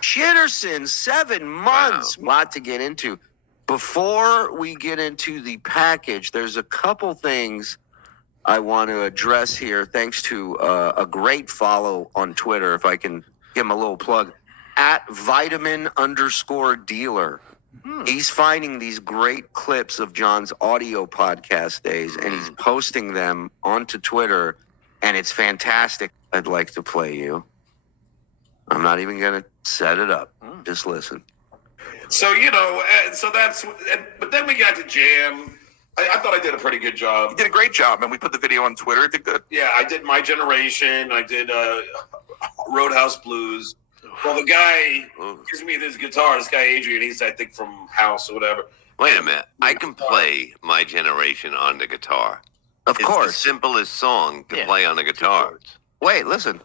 Shitterson, 7 months. Wow. Lot to get into. Before we get into the package, there's a couple things I want to address here. Thanks to a great follow on Twitter, if I can give him a little plug, at vitamin_dealer. He's finding these great clips of John's audio podcast days, and he's posting them onto Twitter, and it's fantastic. I'd like to play you. I'm not even going to set it up. Just listen. So, but then we got to Jam. I thought I did a pretty good job. You did a great job, and we put the video on Twitter. It did good. Yeah, I did My Generation. I did Roadhouse Blues. Well, the guy gives me this guitar, this guy Adrian, he's, I think, from House or whatever. Wait a minute. I can play My Generation on the guitar. Of course. It's the simplest song to play on the guitar. Wait, listen.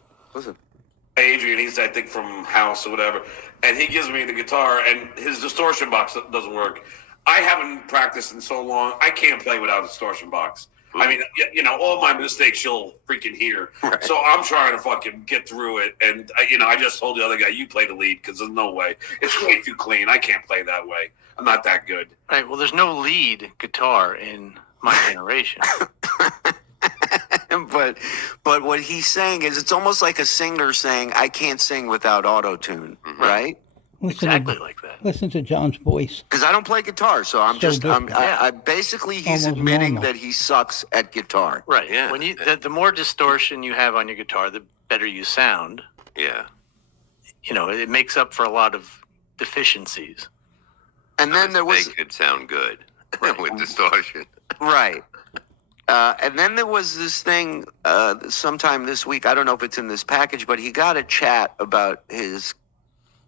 Adrian, he's, I think, from House or whatever, and he gives me the guitar, and his distortion box doesn't work. I haven't practiced in so long. I can't play without a distortion box. I mean, all my mistakes you'll freaking hear. Right. So I'm trying to fucking get through it. And, I just told the other guy, you play the lead because there's no way. It's way too clean. I can't play that way. I'm not that good. Right. Well, there's no lead guitar in My Generation. But what he's saying is it's almost like a singer saying, I can't sing without auto-tune, right? Exactly like that. Listen to John's voice. Because I don't play guitar, so I'm basically he's Almost admitting normal. that he sucks at guitar. Right. Yeah. When the more distortion you have on your guitar, the better you sound. Yeah. It makes up for a lot of deficiencies. And then there was... They could sound good with distortion. Right. And then there was this thing sometime this week, I don't know if it's in this package, but he got a chat about his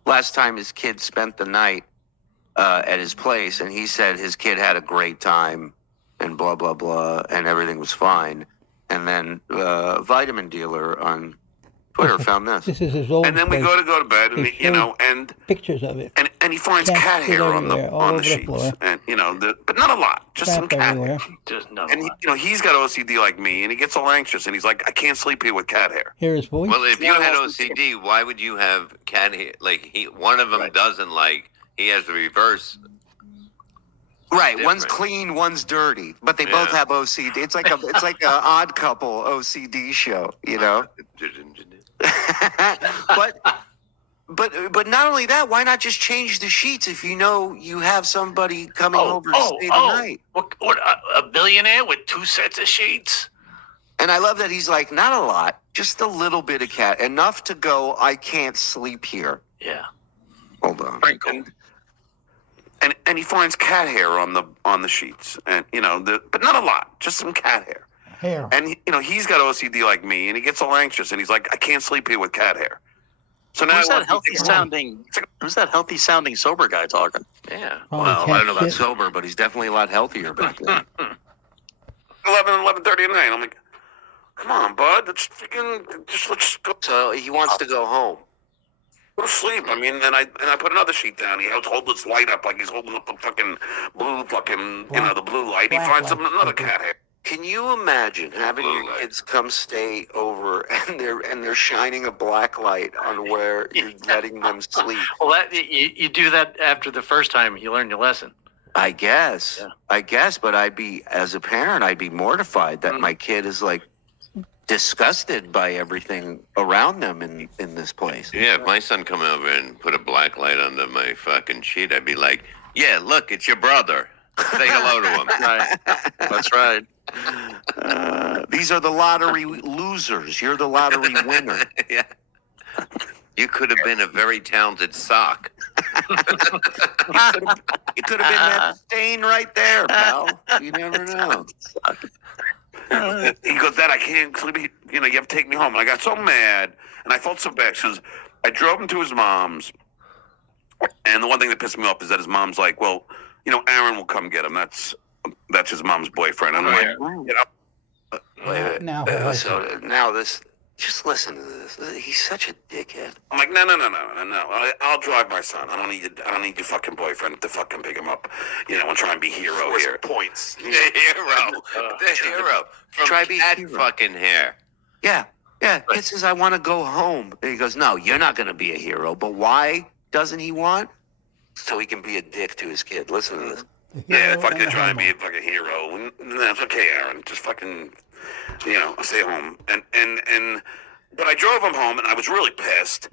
last time his kid spent the night at his place, and he said his kid had a great time and blah, blah, blah, and everything was fine. And then Vitamin Dealer on Twitter found this. This is his old And then we place. go to bed, and and Pictures of it. and he finds Cats cat shit hair on everywhere, all the over the sheets, floor. and but not a lot, just some Crap cat everywhere. hair. Just not And he's got OCD like me, and he gets all anxious, and he's like, I can't sleep here with cat hair. Hear his voice? Well, if you had OCD, why would you have cat hair? Like, one of them doesn't like, he has the reverse. Right, one's clean, one's dirty, but they both have OCD. It's like a odd couple OCD show, But not only that, why not just change the sheets if you have somebody coming over to stay the night? What a billionaire with 2 sets of sheets? And I love that he's like, not a lot, just a little bit of cat, enough to go, I can't sleep here. Yeah. Hold on. And he finds cat hair on the sheets, and but not a lot, just some cat hair. Hair. And he's got OCD like me, and he gets all anxious, and he's like, I can't sleep here with cat hair. So now Who's that healthy sounding sober guy talking? Yeah. Oh, Well, cat I don't know about shit. sober, but he's definitely a lot healthier back then. 11:30 at night. I'm like, come on, bud, let's go. So he wants to go home. Go to sleep. I mean, and I put another sheet down. He holds this light up like he's holding up the fucking blue, the blue light. He finds another cat hair. Can you imagine having your kids come stay over and they're shining a black light on where you're letting them sleep? Well, you do that after the first time you learn your lesson. I guess, but as a parent, I'd be mortified that my kid is like disgusted by everything around them in this place. Yeah, if my son come over and put a black light under my fucking sheet, I'd be like, yeah, look, it's your brother. Say hello to him. Right. That's right. These are the lottery losers. You're the lottery winner. Yeah. You could have been a very talented sock. You could have been that stain right there, pal. You never know. He goes, Dad, I can't sleep. You have to take me home. And I got so mad, and I felt so bad because I drove him to his mom's, and the one thing that pissed me off is that his mom's like, well, Aaron will come get him. That's his mom's boyfriend. And I'm like, So now this, just listen to this. He's such a dickhead. I'm like, no. I'll drive my son. I don't need your fucking boyfriend to fucking pick him up, and try and be hero here. Points. The hero. The hero. From Try be cat hero. fucking hair. Yeah. Yeah, kid says, I want to go home. And he goes, no, you're not going to be a hero. But why doesn't he want? So he can be a dick to his kid. Listen to this. Yeah, fucking trying to be a fucking hero. That's okay, Aaron. Just fucking, stay home. But I drove him home, and I was really pissed.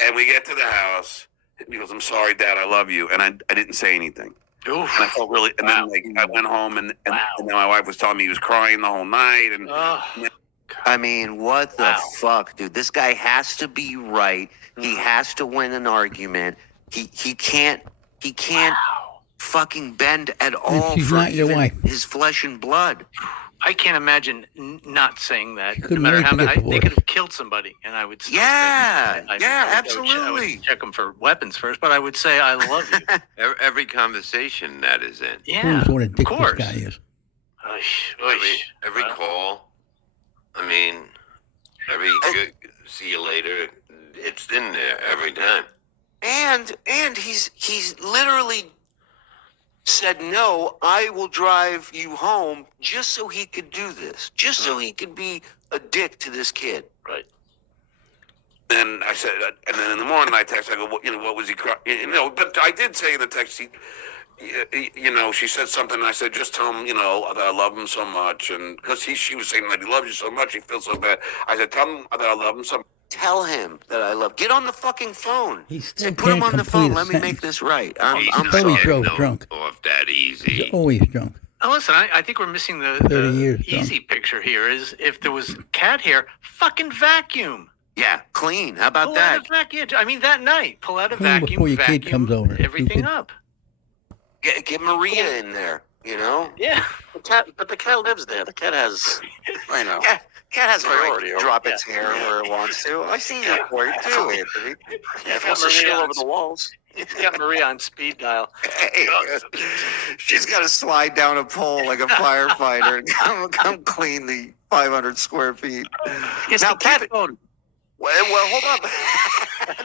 And we get to the house. And he goes, I'm sorry, Dad, I love you. And I didn't say anything. Oof. And I felt really, and then I went home, and then my wife was telling me he was crying the whole night. And I mean, what the fuck, dude? This guy has to be right. He has to win an argument. He can't fucking bend at all she's for not your even wife. his flesh and blood. I can't imagine not saying that. No couldn't matter wait how to many, get they divorced. could have killed somebody, and I would. Still Yeah, say, yeah, I absolutely. would check them for weapons first, but I would say I love you. Every conversation that is in. Yeah, Proves what a dick of course. this guy is. Every call. I mean, every good, see you later. It's in there every time. And he's literally said, no, I will drive you home just so he could do this, just so he could be a dick to this kid. Right. And I said, and then in the morning I text, I go, what was he crying? But I did say in the text, she said something, and I said, just tell him, that I love him so much. And because she was saying that he loves you so much, he feels so bad. I said, tell him that I love him so much. Tell him that I love. Get on the fucking phone. He still Say, put him can't on the phone. complete a Let me sentence. make this right. I'm always sorry. drove No, drunk. off that He's easy. always drunk. Now listen, I think we're missing the 30 years, easy picture here. Is if there was cat hair, fucking vacuum. Yeah, clean. How about Pull that? out a vacuum. I mean, that night, pull out a Clean vacuum. before your kid vacuum comes over, everything stupid. up. Get Maria in there. Yeah. But the cat lives there. The cat has, I know. Cat has a right Priority to over- drop its hair where it wants to. I see that for you too, Anthony. Yeah, it wants to shill over the walls. It's got Maria on speed dial. Hey, she's got to slide down a pole like a firefighter and come clean the 500 square feet. It's Now, the cat keep it- phone. Well, hold on.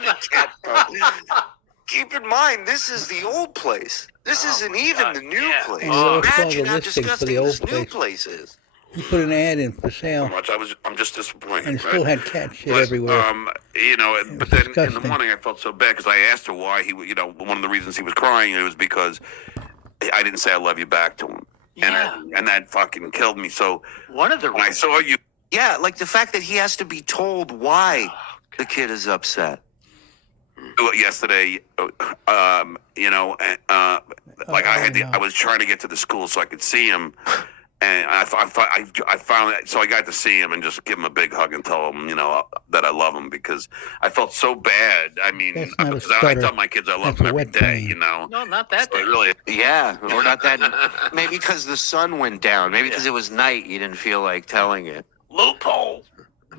The cat phone. Keep in mind, this is the old place. This isn't even God, the new yeah. place. Oh, I saw Imagine the how listing for disgusting the old this new place. place is. He put an ad in for So sale, much. I'm just disappointed. and it right? still had cat shit But, everywhere. But then in the disgusting. morning I felt so bad because I asked her why he, one of the reasons he was crying, it was because I didn't say I love you back to him. Yeah. And that fucking killed me. So One of the when I saw you, Yeah, like the fact that he has to be told why the kid is upset. yesterday, I was trying to get to the school so I could see him. And I finally, so I got to see him and just give him a big hug and tell him, that I love him because I felt so bad. I mean, That's not a because I stutter. tell my kids I love That's them a every wet day, brain. No, not that So day. really, Yeah, or not that. Maybe because the sun went down. Maybe because it was night. You didn't feel like telling it. Loophole.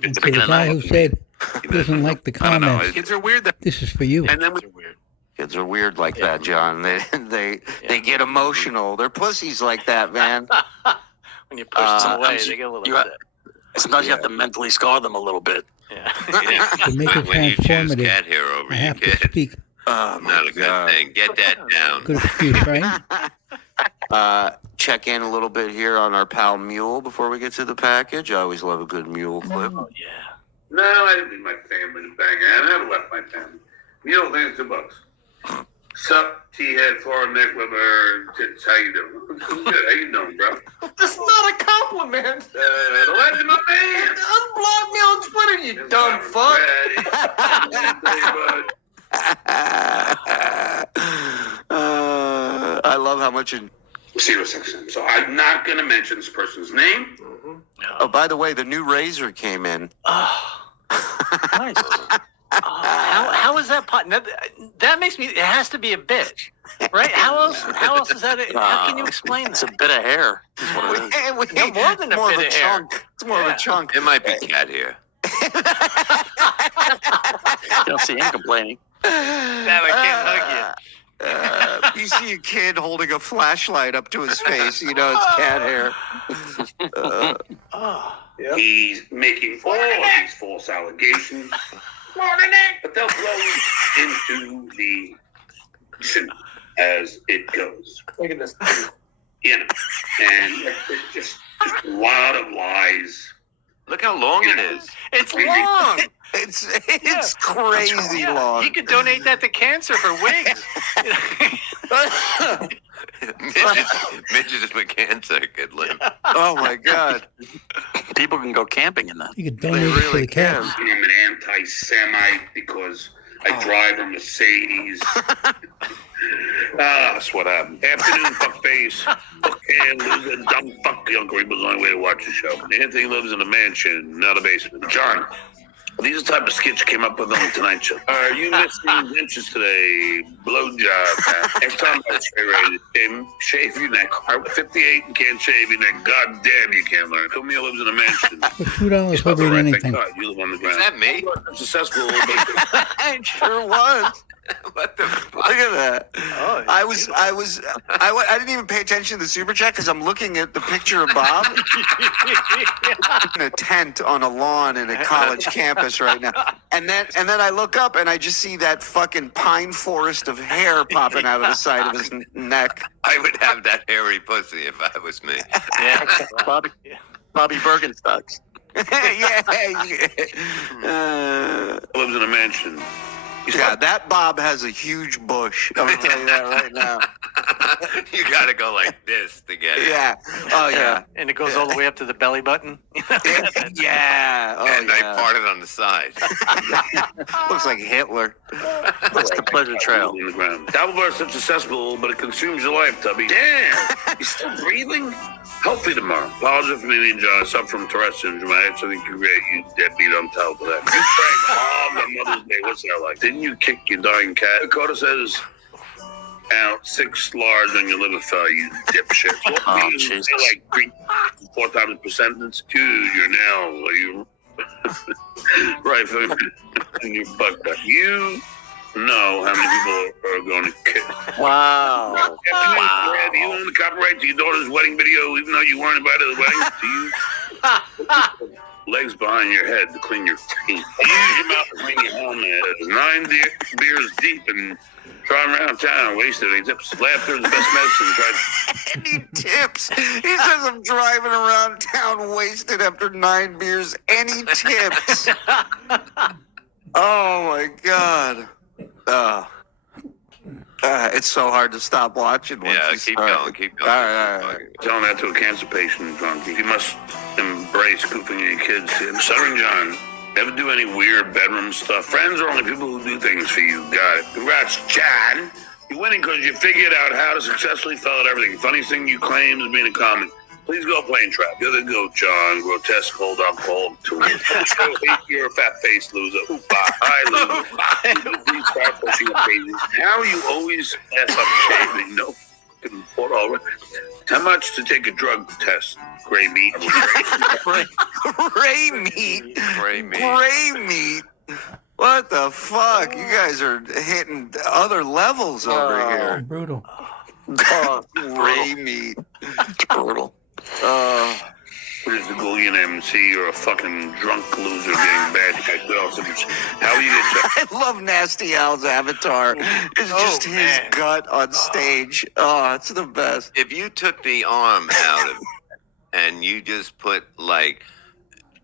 And for the guy who said he doesn't like the I don't know. comments, It- Kids are weird. this is for you. and then we, Kids are weird. Kids are weird like that, John. They get emotional. They're pussies like that, man. When you push them away, sometimes they get a little you upset. Sometimes you have to mentally scar them a little bit. Yeah. To make it When you choose transformative, cat hair over I your have to kid, speak. Oh my not a good God. thing. Get that down. Good excuse, right? Check in a little bit here on our pal Mule before we get to the package. I always love a good Mule clip. Oh, yeah. No, I didn't need my family to bang. I never left my family. You don't think it's $2. Sup, T-head, foreign neck liver, tits, how you doing? I'm good. How you doing, bro? That's not a compliment. The legend of man. Unblock me on Twitter, you dumb fuck. I love how much. Serious XM. So I'm not going to mention this person's name. Oh, by the way, the new razor came in. Oh, nice. How is that pot? That makes me. It has to be a bit, right? How else is that? How can you explain It's that? a bit of hair. Is what it is. No, more than a more bit of a of hair. chunk. It's more of a chunk. It might be cat hair. You don't see him complaining. Damn, I can't hug You see a kid holding a flashlight up to his face, you know it's cat hair. He's making all of these false allegations. But they'll blow into the chimney as it goes. Look at this. And it's just a lot of lies Look how long it is. It's long. It's crazy long. He could donate that to cancer for wigs. Midgets with cancer could live. Oh my God. People can go camping in that. You could They donate it to really the can. cats. I'm an anti-Semite because I drive a Mercedes. That's what happened. Afternoon fuck face. Fuck hand, loser, dumb fuck the Uncle Reebo's the only way to watch the show. Anthony lives in a mansion, not a basement. John, these are the type of skits you came up with on the Tonight Show. Are you missing inches today? Blowjob. Next time I say ready to shave your neck. I'm 58 and can't shave your neck. God damn, you can't learn. Camille lives in a mansion. For $2, he'll read anything. God, you live on the ground. Is that me? Successful. It sure was. What the fuck? Look at that. Oh, I didn't even pay attention to the super chat because I'm looking at the picture of Bob in a tent on a lawn in a college campus right now. And then I look up and I just see that fucking pine forest of hair popping out of the side of his neck. I would have that hairy pussy if I was me. yeah. Bobby Bergenstocks. Yeah. Lives in a mansion. Yeah, that Bob has a huge bush. I'm gonna tell you that right now. You gotta go like this to get it. Yeah. Oh yeah. And it goes all the way up to the belly button. Yeah. Oh And I yeah. parted on the side. Looks like Hitler. What's the pleasure trail? On the ground. Double bar is such successful, but it consumes your life, Tubby. Damn! You still breathing? Healthy tomorrow. Apologies for me and John. I suffer from Tourette syndrome. I actually think you're great. You deadbeat. I'm told for that. You prank Bob on Mother's Day. What's that like? Didn't you kick your dying cat? Dakota says, out 6 large on your liver failure, you dipshit. What Oh, do you Jesus. say, like 4 times the percentage? Dude, your nails. Are you right in your butt? You know how many people are going to kill. Wow. Wow. Do you own the copyright to your daughter's wedding video, even though you weren't invited to the wedding? Do you legs behind your head to clean your teeth? You use your mouth to clean your helmet. 9 beers deep and driving around town, wasted. He tips. Laughter is the best medicine. Any tips? He says I'm driving around town wasted after 9 beers. Any tips? Oh my God. It's so hard to stop watching. Once Yeah, you keep start. going, keep going. All right. Telling that to a cancer patient, drunk. You must embrace goofing your kids. Stuttering John, ever do any weird bedroom stuff? Friends are only people who do things for you. Got it. Congrats, John. You're winning because you figured out how to successfully fill out everything. Funniest thing you claim is being a comment. Please go plane trap. You're the goat, John. Grotesque, hold up, hold to it. You're a fat face loser. Oopa. Hi, loser. Please start pushing up pages. How you always ass up shaving? No fucking put all right. How much to take a drug test? Gray meat. Gray meat. Gray meat. Gray meat. What the fuck? You guys are hitting other levels over here. Brutal. Gray meat. It's brutal. What is the goal your name? See, you're a fucking drunk loser getting bad. How you get I love Nasty Al's avatar. It's just his man. gut on stage. Oh, it's the best. If you took the arm out of it and you just put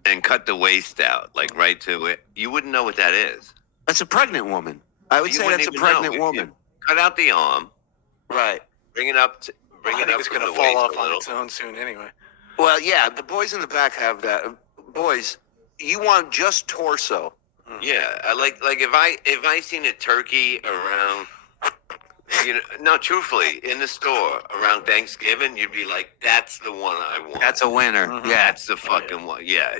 and cut the waist out, like right to it, you wouldn't know what that is. That's a pregnant woman. I would You say wouldn't that's a even know. pregnant woman. Cut out the arm, Right. bring it up, I think it's from going to the fall waist off a on little. its own soon anyway. Well, yeah, the boys in the back have that. Boys, you want just torso. Yeah, I like if I seen a turkey around, no, truthfully, in the store around Thanksgiving, you'd be like, that's the one I want. That's a winner. Mhm. Yeah. That's the fucking one. Yeah,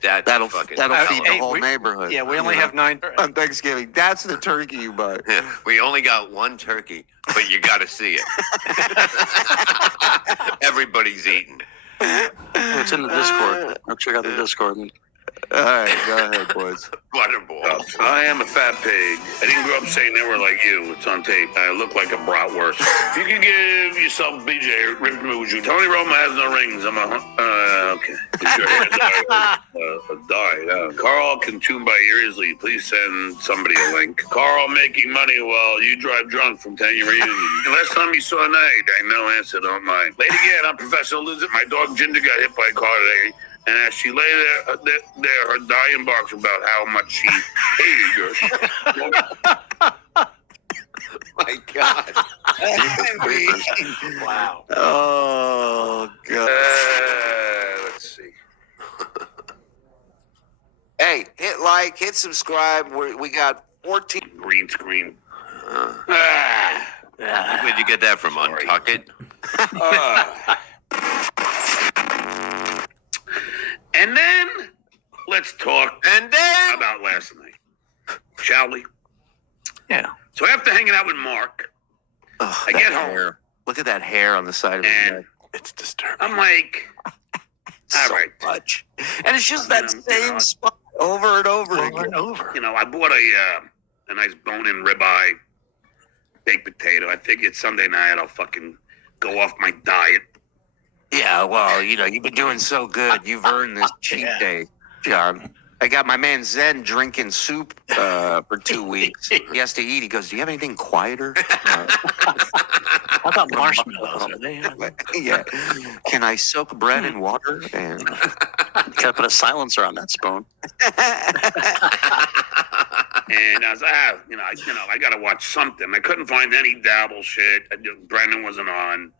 that's That'll fucking. feed the Hey, whole we- neighborhood. Yeah, we you only know? have 9. on Thanksgiving. That's the turkey you buy. Yeah, we only got one turkey, but you got to see it. Everybody's eating. It's in the Discord. I'll check out the Discord. All right, go ahead, boys. Butterball. I am a fat pig. I didn't grow up saying never like you. It's on tape. I look like a bratwurst. If you could give yourself BJ, rip me, would you? Tony Roma has no rings. I'm okay. Is your hair dyed? Carl can tune by ear easily. Please send somebody a link. Carl making money while you drive drunk from 10-year reunion. Last time you saw a night, I know answer, don't mind. Lady again, I'm professional loser. My dog Ginger got hit by a car today. And as she lay there, her dying barks about how much she hated her. My God. Wow. Oh God. Let's see. Hey, hit like, hit subscribe. We got 14. Green screen. Where'd you get that from? Untuck it? And then let's talk And then about last night, shall we? Yeah. So after hanging out with Mark, Oh, I that get home. hair. Look at that hair on the side of his And neck. It's disturbing. I'm like, all So right. much. And it's just that same spot over and over Over again. and over. You know, I bought a nice bone-in ribeye, baked potato. I figured Sunday night I'll fucking go off my diet. Yeah, well, you know, you've been doing so good. You've earned this cheat day, John. I got my man Zen drinking soup for 2 weeks. He has to eat. He goes, "Do you have anything quieter?" How about marshmallows? Are they? Yeah. Can I soak bread in water? And You gotta put a silencer on that spoon. And I was I gotta watch something. I couldn't find any dabble shit. Brendan wasn't on.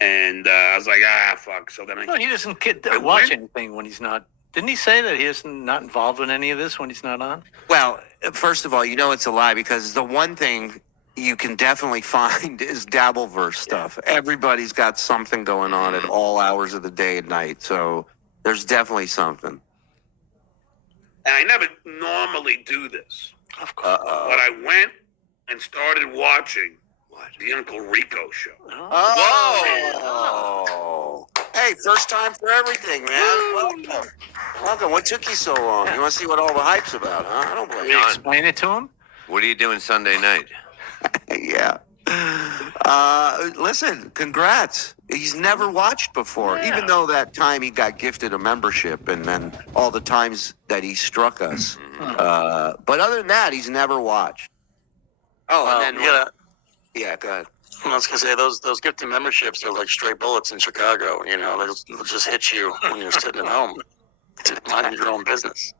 And I was like, fuck. So then No, he doesn't I watch went- anything when he's not. Didn't he say that he is not involved in any of this when he's not on? well, first of all, you know it's a lie because the one thing you can definitely find is Dabbleverse stuff. Everybody's got something going on at all hours of the day and night. So there's definitely something. And I never normally do this. Of course. But I went and started watching What? the Uncle Rico show. Oh. Hey, first time for everything, man. Welcome. Welcome. What took you so long? You want to see what all the hype's about, huh? I don't blame you. John, Explain it to him. what are you doing Sunday night? Yeah. Listen, congrats. He's never watched before, even though that time he got gifted a membership and then all the times that he struck us. But other than that, he's never watched. Oh, Well, and then, you gotta, yeah, go ahead. I was gonna say those gifted memberships are like stray bullets in Chicago. You know, they'll just hit you when you're sitting at home, minding your own business.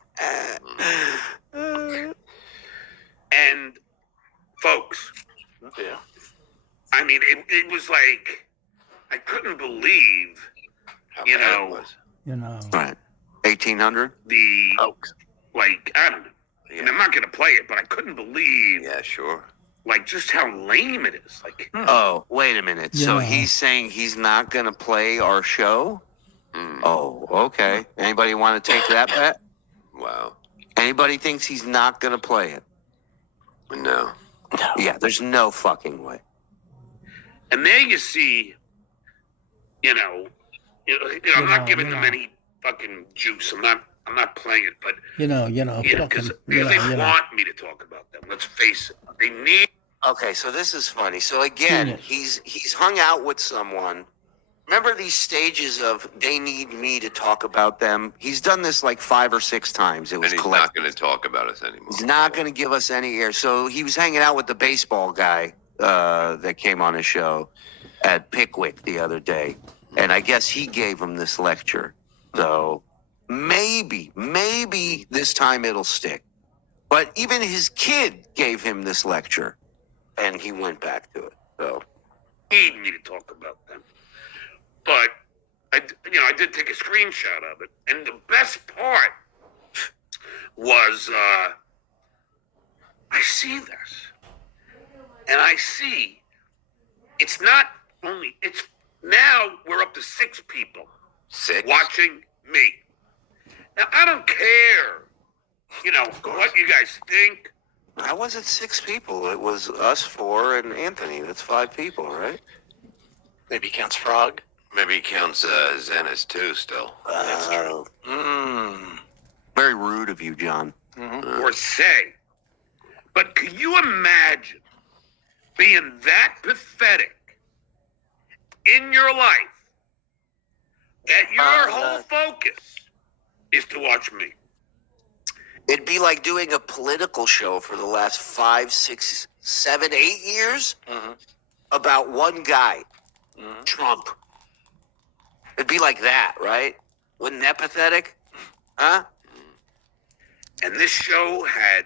And folks, Yeah. I mean, it was like I couldn't believe How You bad know, it was. You know. Right. 1800? the like I don't know. And I'm Yeah. not gonna play it, but I couldn't believe Yeah, sure. like just how lame it is. Like Oh, wait a minute. So Yeah. he's saying he's not going to play our show? Mm. Oh, okay. Anybody want to take that bet? Wow. Anybody thinks he's not going to play it? No. Yeah, there's no fucking way. and there you see, I'm not giving them any fucking juice. I'm not playing it, but You know, because fucking, they want me to talk about them. Let's face it, they need. Okay, so this is funny. So again, Genius. he's hung out with someone. Remember these stages of they need me to talk about them? He's done this like 5 or 6 times. It And was he's collective. not going to talk about us anymore. He's not going to give us any air. So he was hanging out with the baseball guy that came on his show at Pickwick the other day. And I guess he gave him this lecture. So maybe this time it'll stick. But even his kid gave him this lecture. And he went back to it. So need me to talk about them. But I did take a screenshot of it, and the best part was I see this, and I see it's not only it's now we're up to 6 people 6? watching me. Now I don't care, what you guys think. I wasn't 6 people. It was us 4 and Anthony. That's 5 people, right? Maybe he counts Frog. Maybe he counts Zennis too still. That's true. Very rude of you, John. Or say. But can you imagine being that pathetic in your life that your whole focus is to watch me? It'd be like doing a political show for the last 5, 6, 7, 8 years about one guy, Trump. It'd be like that, right? Wasn't that pathetic? Huh? And this show had,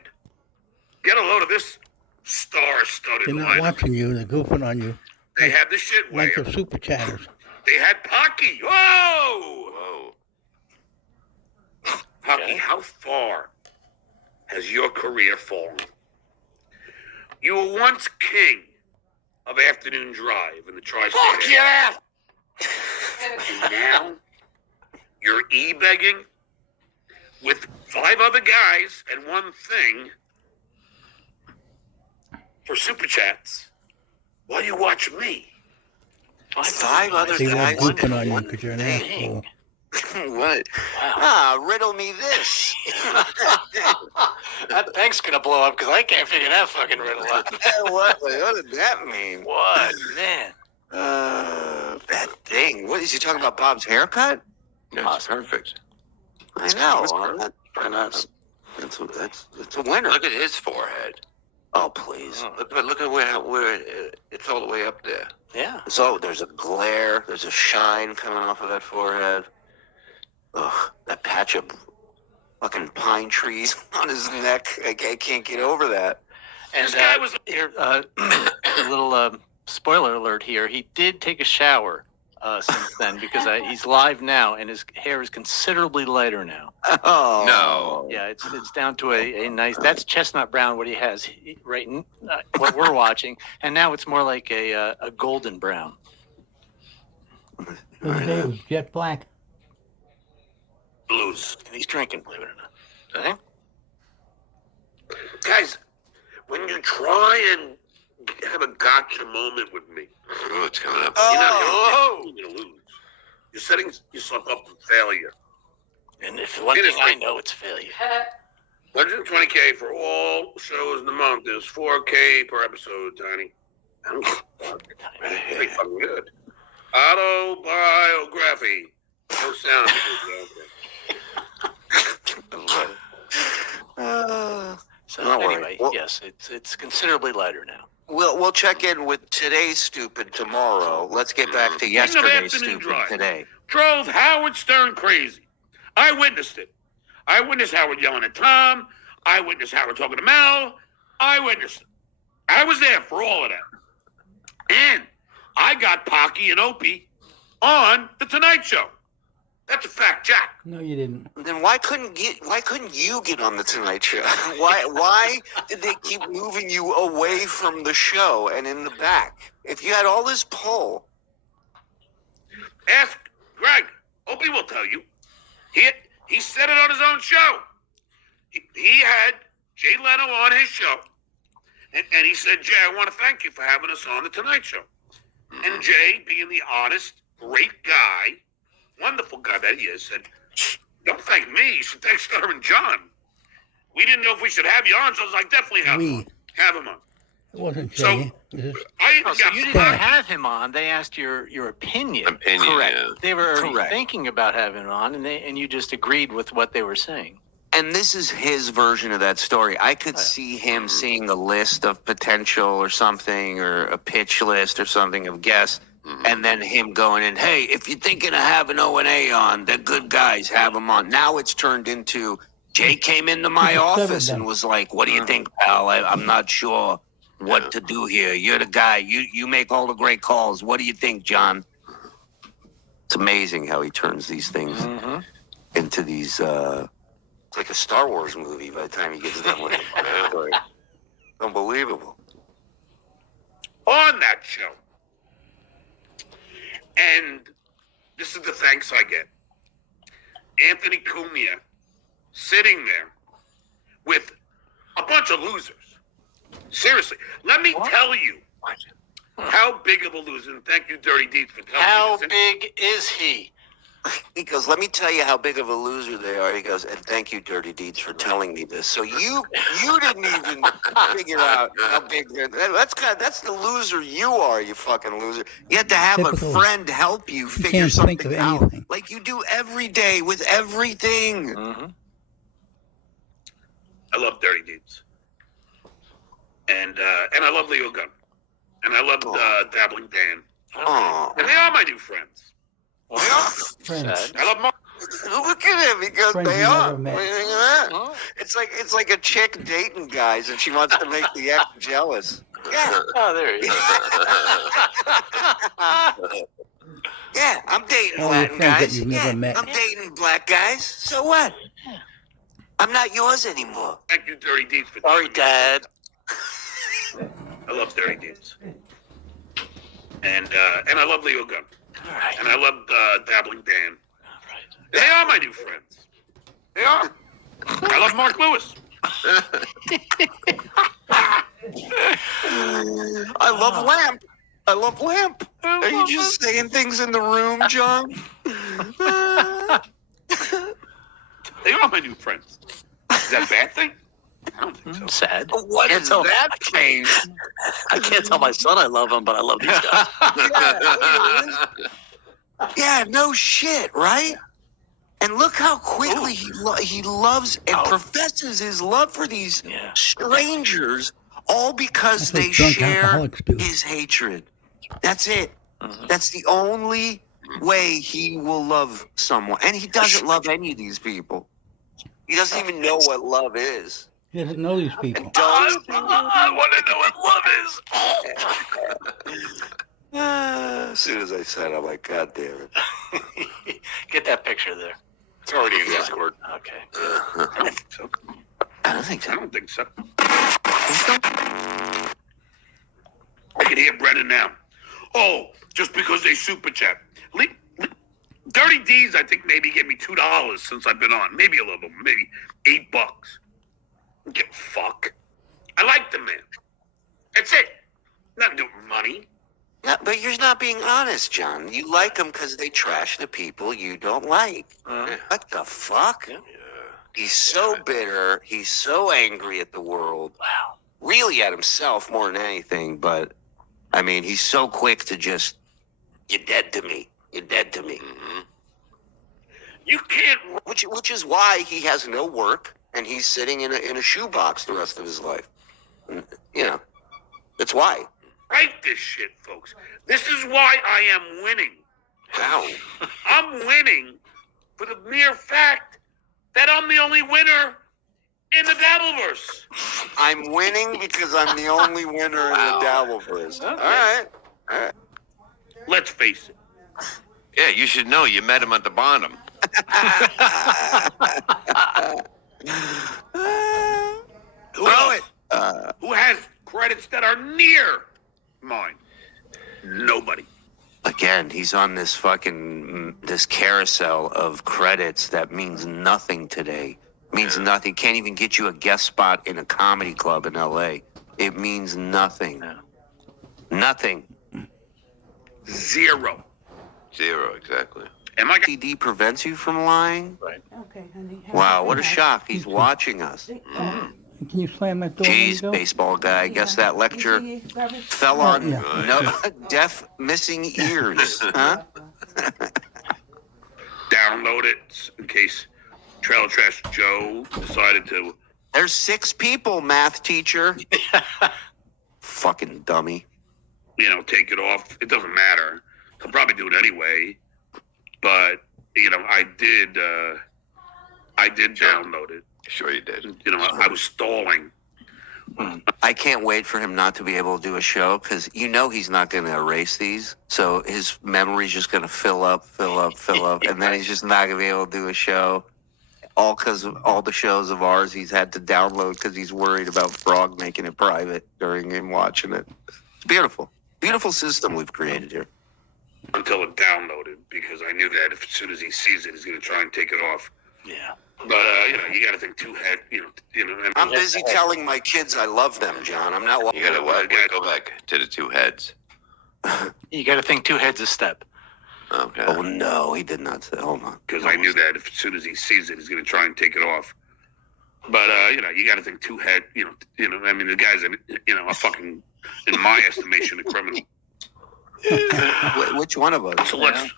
get a load of this star-studded They're not lineup. watching you. They're goofing on you. They had the shit Like wave. the super chatters. They had Pocky. Whoa! Whoa. Pocky, how far has your career fallen? You were once king of afternoon drive in the tri-state Fuck area. yeah! And now you're e-begging with 5 other guys and one thing for super chats while you watch me. 5 other They were guys. goofing on you One because you're an thing. asshole. What? Wow. Ah, riddle me this. That bank's gonna blow up because I can't figure that fucking riddle out. what did that mean? What, man? That thing. What is he talking about? Bob's haircut? That's perfect. I know. Very nice. That's a winner. Look at his forehead. Oh, please. Look at where it's all the way up there. Yeah. So there's a glare. There's a shine coming off of that forehead. Ugh, that patch of fucking pine trees on his neck. I can't get over that. And This guy was- here, a little spoiler alert here. He did take a shower since then because he's live now, and his hair is considerably lighter now. Oh No. Yeah, it's down to a nice. That's chestnut brown. What he has right in what we're watching, and now it's more like a golden brown. The other day it was jet black. Blues. And he's drinking, believe it or not. Guys, when you try and have a gotcha moment with me, Oh, it's coming up. you're going to lose. You're setting yourself up for failure. And if one thing I know, it's failure. 120K for all shows in the month is 4K per episode, Tiny. I don't give a fuck. Pretty fucking good. Autobiography. No sound. So Don't worry. anyway, Well- yes, it's considerably lighter now. We'll check in with today's stupid tomorrow. Let's get back to of yesterday's afternoon stupid drive. today. Drove Howard Stern crazy. I witnessed it. I witnessed Howard yelling at Tom. I witnessed Howard talking to Mel. I witnessed it. I was there for all of that. And I got Pocky and Opie on The Tonight Show. That's a fact, Jack. No, you didn't. Then why couldn't you get on the Tonight Show? Why did they keep moving you away from the show and in the back? If you had all this pull, Ask Greg. Opie will tell you. He said it on his own show. He had Jay Leno on his show. And he said, Jay, I want to thank you for having us on The Tonight Show. And Jay, being the honest, great guy, wonderful guy that he is, said, don't thank me. You should thank Stuttering John. We didn't know if we should have you on, so I was like, definitely have him on. Have him on. It wasn't So- Jay. It was I even Oh, so got you didn't Fuck. have him on. They asked your opinion. Correct. Yeah. They were already Correct. thinking about having him on, and you just agreed with what they were saying. and this is his version of that story. I could see him seeing a list of potential or something, or a pitch list or something of guests, and then him going in, hey, if you're thinking of having O&A on, they're good guys, have them on. Now it's turned into, Jay came into my Seven office and them. was like, what do you think, pal? I'm not sure what to do here. You're the guy. You make all the great calls. What do you think, John? It's amazing how he turns these things into these, it's like a Star Wars movie by the time he gets done with it. Unbelievable. on that show. And this is the thanks I get. Anthony Cumia sitting there with a bunch of losers. Seriously, let me tell you how big of a loser. And thank you, Dirty Deeds, for telling How me this. big is he? He goes, let me tell you how big of a loser they are. He goes, and thank you, Dirty Deeds, for telling me this. So you didn't even figure out how big they're. That's the loser you are, you fucking loser. You had to have Typical. a friend help you figure can't something think of out, anything. like you do every day with everything. I love Dirty Deeds. And I love Leo Gunn. And I love Dabbling Dan. Oh, And they are my new friends. Friends. Sad. I love Mark. Look at him. He goes, Friends they you are. never met. Look at that. It's like a chick dating guys, and she wants to make the ex jealous. Yeah, Oh, there he is. yeah. I'm dating All your Latin friends that guys. you've never Yeah, met. I'm dating black guys. So what? I'm not yours anymore. Thank you, Dirty Deeds, for Sorry, Dad. I love Dirty Deeds. And I love Leo Gunn. All right. And I love Dabbling Dan. All right. They are my new friends. They are. I love Mark Lewis. I love Lamp. I love Lamp. Are you just saying things in the room, John? They are my new friends. Is that a bad thing? I don't think so. Sad. What Can't is tell- that change? I can't tell my son I love him, but I love these guys. Yeah, no shit, right? And look how quickly he loves and professes his love for these Yeah. strangers, all because That's what they drunk share alcoholics do. his hatred. That's it. That's the only way he will love someone. And he doesn't love any of these people. He doesn't even know what love is. He doesn't know these people. And don't. I want to know what love is. As soon as I said, I'm like, God damn it. Get that picture there. It's already in Discord. Okay. I don't think so. I don't think I so. don't think so. I can hear Brennan now. Oh, just because they super chat. Dirty D's, I think maybe gave me $2 since I've been on. Maybe a little bit, maybe $8. Give a fuck. I like the man. That's it. Nothing to do with money. No, but you're not being honest, John. You like them because they trash the people you don't like. What the fuck? He's so bitter. He's so angry at the world. Wow. Really at himself more than anything. But, I mean, he's so quick to just, you're dead to me. You're dead to me. You can't Which is why he has no work and he's sitting in a shoebox the rest of his life. You know, that's why. write this shit, folks. This is why I am winning. How? I'm winning for the mere fact that I'm the only winner in the Dabbleverse. I'm winning because I'm the only winner in the Dabbleverse. All right. All right. Let's face it. Yeah, you should know. You met him at the bottom. Who else? Who has credits that are near mine? Nobody. Again, he's on this this carousel of credits that means nothing today. Means nothing. Can't even get you a guest spot in a comedy club in LA. It means nothing. Nothing. Zero. Zero, exactly. Am I? CD prevents you from lying? Okay, honey. Wow, what a shock. He's watching us. Can you slam that door when you Jeez, go? baseball guy. I guess that lecture fell on yeah. no deaf missing ears. Huh? Download it in case Trailer Trash Joe decided to. There's 6 people, math teacher. Fucking dummy. Take it off. It doesn't matter. I'll probably do it anyway. But I did download it. Sure you did. I was stalling. I can't wait for him not to be able to do a show because he's not going to erase these. So his memory's just going to fill up, and then he's just not going to be able to do a show. All because of all the shows of ours he's had to download because he's worried about Frog making it private during him watching it. It's beautiful. Beautiful system we've created here. Until it downloaded, because I knew that as soon as he sees it, he's going to try and take it off. Yeah. But you got to think two head. And I'm busy telling my kids I love them, John. I'm not. You gotta what? Wait, go back to the 2 heads. You got to think 2 heads a step. Okay. Oh no, he did not say. Hold on. because I knew that as soon as he sees it, he's going to try and take it off. But you got to think two head. I mean, the guy's a fucking, in my estimation, a criminal. Which one of us? So let's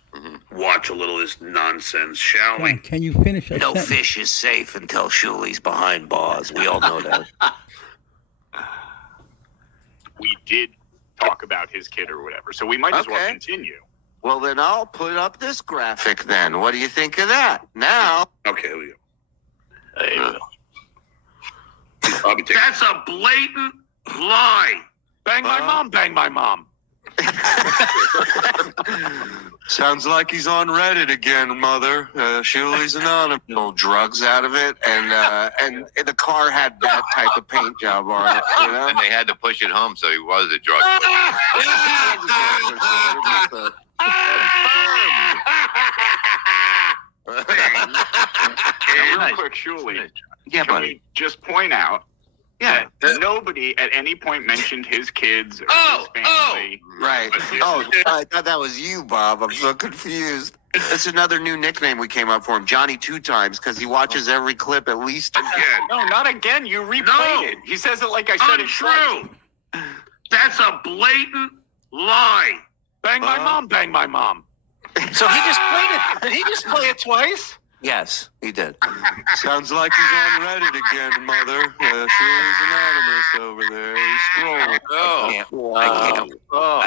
watch a little of this nonsense, shall John, we? can you finish a No sentence? fish is safe until Shuli's behind bars. We all know that. We did talk about his kid or whatever, so we might as well Okay. continue. Well, then I'll put up this graphic then. What do you think of that? Now. Okay, here we go. There you go. I'll be taking. That's a blatant lie. Bang my mom, bang my mom. Sounds like he's on Reddit again, Mother. Shuley's anonymous. Little drugs out of it, and the car had that type of paint job on it. You know? And they had to push it home, so he was a drug dealer. Real quick, Shuli. Yeah, Can buddy. we just point out Yeah. that nobody at any point mentioned his kids or Oh, his family? Right. But this Oh, is- I thought that was you, Bob. I'm so confused. That's another new nickname we came up for him, Johnny Two Times, because he watches every clip at least. Again. No, not again. You replayed No. it. He says it like I said it twice. Untrue. That's a blatant lie. Bang my mom, bang my mom. So he just played it. Did he just play it twice? Yes, he did. Sounds like he's on Reddit again, Mother. Shuley's anonymous over there. He's scrolling. Oh,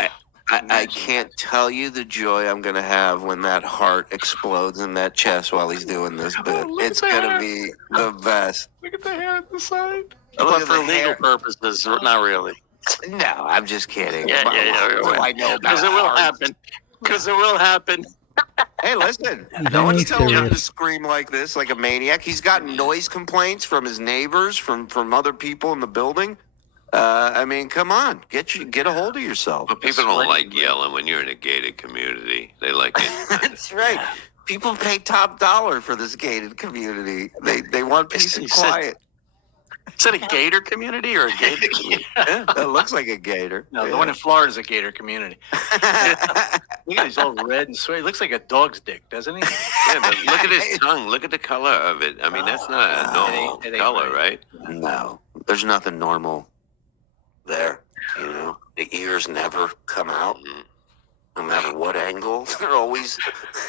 I can't tell you the joy I'm gonna have when that heart explodes in that chest while he's doing this bit. look It's at gonna that. be the best. Look at the hair at the side. But Look at for the legal hair. purposes, not really. No, I'm just kidding. Yeah. What do I know about Because it will hearts? happen. Because it will happen. Hey, listen. He's No only one's telling him to serious. scream like this, like a maniac. He's gotten noise complaints from his neighbors, from other people in the building. I mean, come on, get a hold of yourself. but people don't like yelling when you're in a gated community. They like it. That's right. People pay top dollar for this gated community. They want peace and You said- quiet. Is it a gator community or a gator community? That looks like a gator. No, the one in Florida is a gator community. Look at he's all red and sweaty. He looks like a dog's dick, doesn't he? Yeah, but look at his tongue. Look at the color of it. I mean, that's not a normal It ain't color, right? No, there's nothing normal there. You know, the ears never come out, no matter what angle. They're always.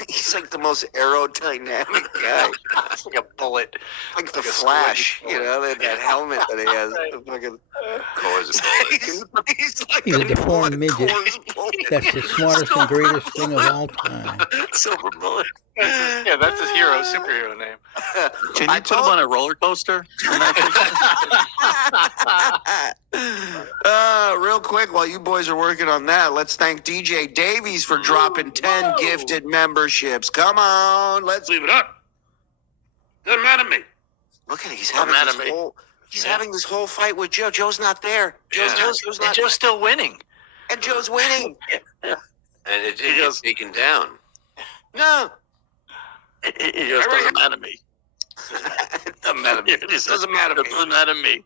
He's like the most aerodynamic guy. It's like a bullet. Like the Like a Flash, squid. you know, that helmet that he has. The fucking- Cause bullets. he's like He's a a deformed midget. Coors bullet. That's the smartest and greatest thing of all time. Silver bullet. Yeah, that's his superhero name. Can I you put him told- on a roller coaster? Real quick, while you boys are working on that, let's thank DJ Davies for dropping 10 gifted memberships. Come on, let's Leave it up. Doesn't matter to me. look at it. He's Don't having matter this me. whole. He's having this whole fight with Joe. Joe's not there. Joe's not. Joe's still winning. And Joe's winning. And it just gets taken down. No. He goes, doesn't matter to me. Doesn't matter. He says, Doesn't matter. Doesn't matter to me.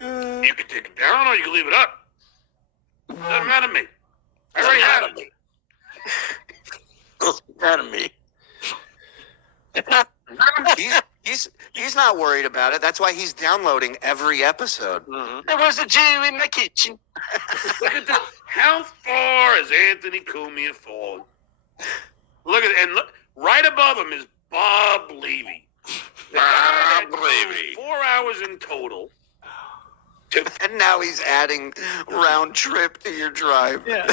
You can take it down or you can leave it up. Doesn't matter to me. I already had it. Doesn't matter to me. He's not worried about it. That's why he's downloading every episode. There was a Jew in the kitchen. Look at this. How far has Anthony Cumia fallen? Look at it. And look, right above him is Bob Levy. The guy that Bob drove Levy. 4 hours in total. And now he's adding round trip to your drive. Yeah.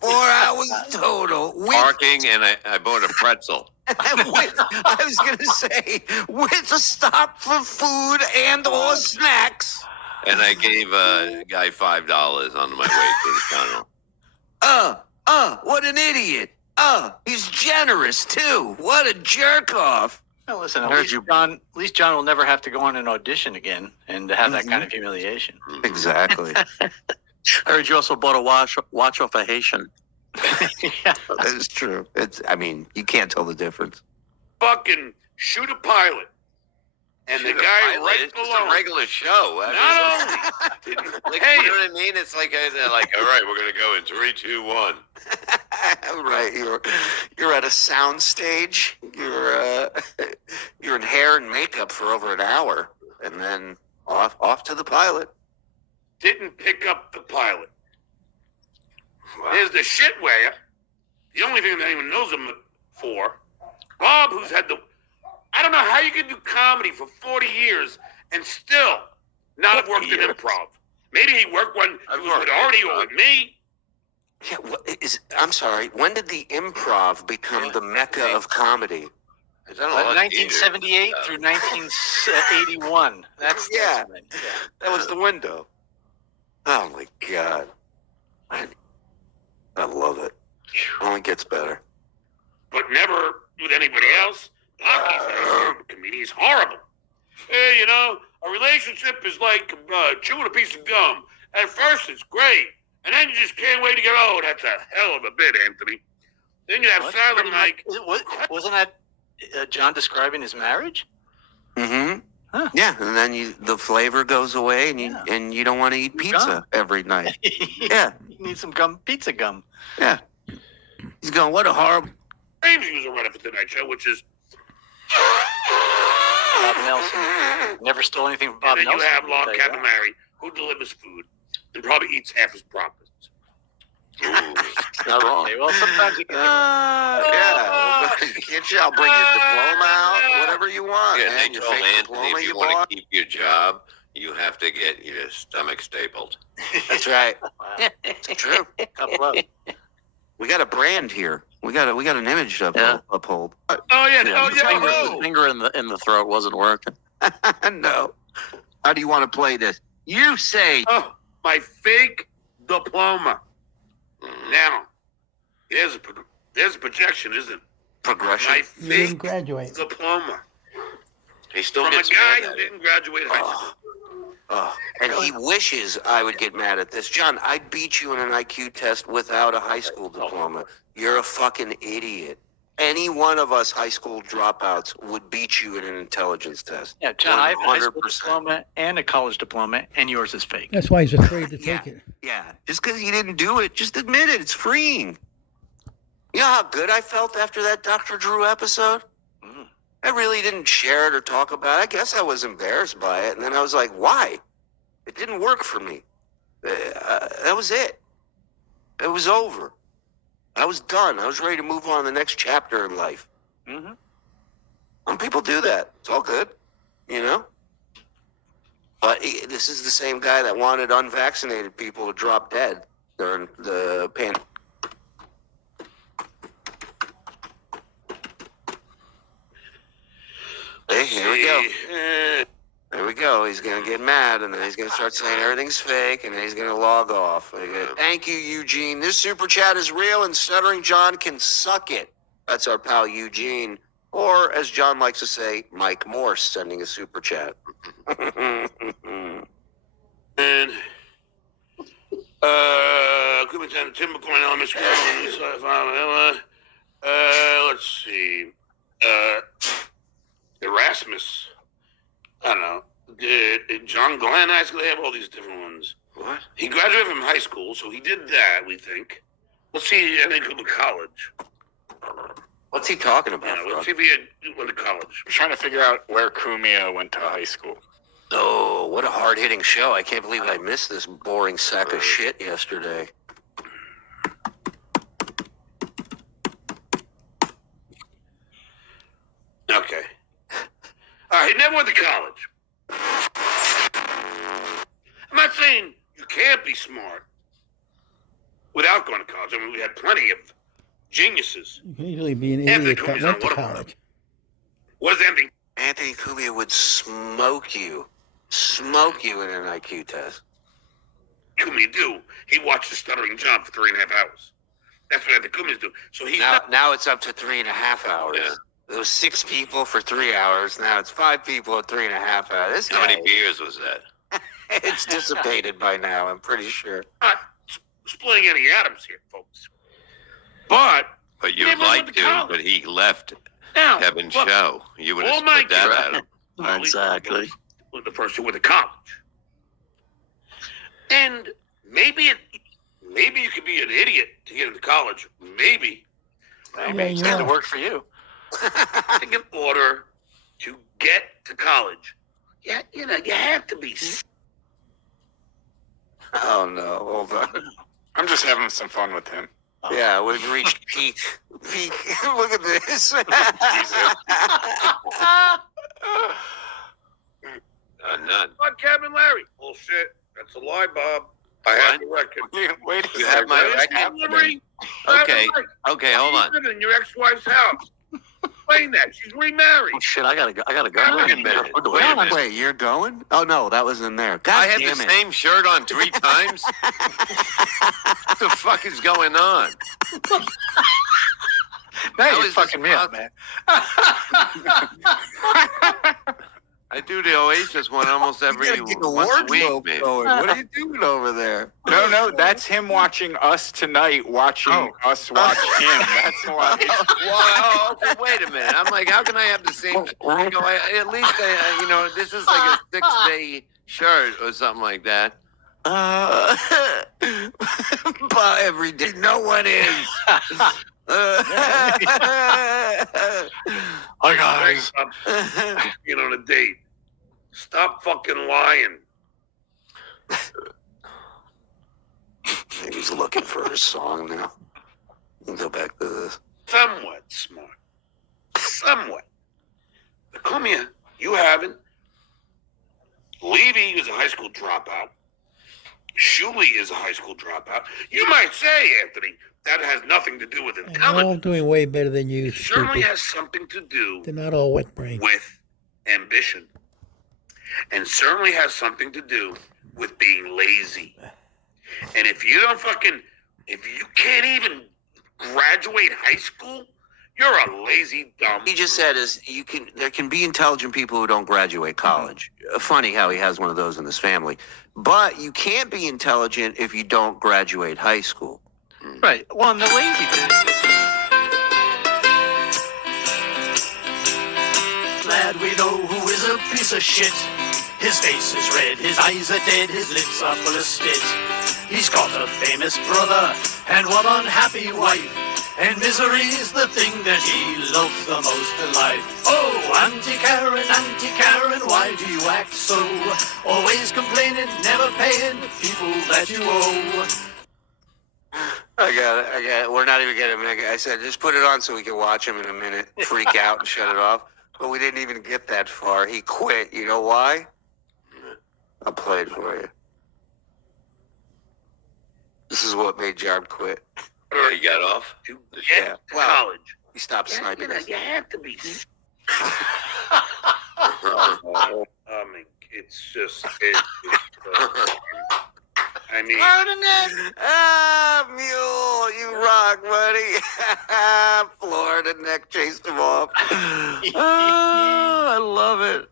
4 hours total. Parking, and I bought a pretzel. I was going to say, with a stop for food and or snacks. And I gave a guy $5 on my way to the tunnel. What an idiot. He's generous, too. What a jerk off. Well, listen, Heard you. at least John will never have to go on an audition again and have that kind of humiliation. Exactly. I heard you also bought a watch off a Haitian. Yeah. That is true. I mean, you can't tell the difference. Fucking shoot a pilot. And the guy right it's just below. a regular show. Not only. Like, Hey. you know what I mean? It's like, they're like, all right, we're going to go in 3, 2, 1. Right, you're at a sound stage. You're in hair and makeup for over an hour, and then off to the pilot. Didn't pick up the pilot. There's the shitware. The only thing that anyone knows him for. Bob, who's had I don't know how you can do comedy for 40 years and still not have worked in improv. Maybe he worked when he was with Artie or with me. Yeah, I'm sorry. When did the improv become the mecca of comedy? I've done a lot of 1978 theater. through 1981. That's Yeah. when, That was the window. Oh my god. I love it. Only gets better. But never with anybody else. Lucky's a comedian. He's horrible. Hey, you know, a relationship is like chewing a piece of gum. At first, it's great, and then you just can't wait to get old. That's a hell of a bit, Anthony. Then you have What? silent Pretty much- night. Wasn't that John describing his marriage? Mm-hmm. Huh. Yeah, and then the flavor goes away, and you don't want to eat You're pizza gone. every night. Yeah, You need some gum, pizza gum. yeah. He's going, what a horrible. James was a runner for Tonight Show, which is. Bob Nelson. Never stole anything from Bob And then Nelson. you have Log I'll tell you Cabin Larry, who delivers food and probably eats half his profits. Not wrong. Okay, well, sometimes you can. Yeah. Kid shall bring your diploma out, whatever you want. Yeah, man. they Your told fake Anthony diploma if you you want bought. to keep your job, you have to get your stomach stapled. That's right. Wow. It's true. Tough love. We got a brand here. We got an image to Yeah. uphold. Oh, yeah. Yeah, Oh, the yeah. finger, Oh. the finger in the throat wasn't working. No. How do you want to play this? You say. Oh, my fake diploma. Now, there's a projection, isn't it? Progression. My You didn't fake graduate. diploma. He still From a gets guy mad who at it. didn't graduate high school. Oh, and he wishes I would get mad at this. John, I beat you in an IQ test without a high school diploma. You're a fucking idiot. Any one of us high school dropouts would beat you in an intelligence test. Yeah, John, I have a high school 100%. diploma and a college diploma, and yours is fake. That's why he's afraid to Yeah. take it. Yeah, just because you didn't do it, just admit it. It's freeing. You know how good I felt after that Dr. Drew episode? Mm. I really didn't share it or talk about it. I guess I was embarrassed by it. And then I was like, why? It didn't work for me. That was it. It was over. I was done. I was ready to move on to the next chapter in life. Mm-hmm. Some people do that. It's all good, you know? But this is the same guy that wanted unvaccinated people to drop dead during the pandemic. Hey, here we go. There we go. He's going to get mad, and then he's going to start saying everything's fake, and then he's going to log off. Thank you, Eugene. This super chat is real, and Stuttering John can suck it. That's our pal Eugene. Or, as John likes to say, Mike Morse sending a super chat. And equipment center, Tim McCoy, elementary school. Let's see. Erasmus. I don't know. John Glenn High School. They have all these different ones. What? He graduated from high school, so he did that. We think. Let's see. I think he went to college. What's he talking about? Let's see if he went to college. I'm trying to figure out where Kumia went to high school. Oh, what a hard-hitting show. I can't believe I missed this boring sack of shit yesterday. Okay. All right. He never went to college. I'm not saying you can't be smart without going to college. I mean, we had plenty of geniuses. You can easily be an Anthony idiot that Cumia's went on to one of them. college. What does Anthony? Anthony Cumia would smoke you in an IQ test. Cumia do? He watched the Stuttering John for 3.5 hours. That's what Anthony Cumia's do. So he's not. Now it's up to 3.5 hours. Yeah. There was 6 people for 3 hours. Now it's 5 people at 3.5 hours. This How guy, many beers was that? it's dissipated by now, I'm pretty sure. not splitting any atoms here, folks. But But you Never would went like to to, college. but he left now, Kevin's look, show. You would have all my split that kids- at him. Well, Exactly. was the person who went to college, and maybe you could be an idiot to get into college. Maybe Yeah, you It are. worked for you. in order to get to college, you have to be. Oh, no. Hold on. I'm just having some fun with him. Yeah, we've reached peak. Look at this. None. Bob Cabin Larry. Bullshit. That's a lie, Bob. I have the record. Wait, You have my record? Okay. Okay, hold on. You live in your ex-wife's house. Explain that. She's remarried. Oh, shit, I gotta go. Wait a minute. Wait a minute. Wait, you're going? Oh no, that was in there. God I had damn the it. same shirt on 3 times. What the fuck is going on? Now How you're is fucking this me up, man. I do the Oasis one almost every You gotta get a once a week, wardrobe man. going. What are you doing over there? No, that's him watching us tonight, watching us watch him. That's why. Wow. Okay, wait a minute. I'm like, how can I have the same? At least this is like a 6-day shirt or something like that. But every day, no one is. Hi, guys. On a date. Stop fucking lying. He's looking for a song now. We'll go back to this. Somewhat smart. Somewhat. But come here. You haven't. Levy is a high school dropout. Shuley is a high school dropout. You might say, Anthony, that has nothing to do with And they're all intelligence. doing way better than you, It certainly stupid. has something to do They're not all wet brain. with ambition. And certainly has something to do with being lazy. And if you can't even graduate high school, you're a lazy dumb. He just said there can be intelligent people who don't graduate college. Funny how he has one of those in his family. But you can't be intelligent if you don't graduate high school. Right. Well, and the lazy thing. Lad we know who is a piece of shit. His face is red, his eyes are dead, his lips are full of spit. He's got a famous brother and one unhappy wife, and misery's the thing that he loves the most in life. Oh, Auntie Karen, why do you act so? Always complaining, never paying the people that you owe. I got it. We're not even getting it. I said, just put it on so we can watch him in a minute, freak out and shut it off. But we didn't even get that far. He quit. You know why? I'll play it for you. This is what made John quit. Oh, you got off? To get Yeah. to Well, college. He stopped sniping us. You have to be. I mean, it's just. I mean, Mule, you rock, buddy. Florida neck chased him off. Oh, I love it.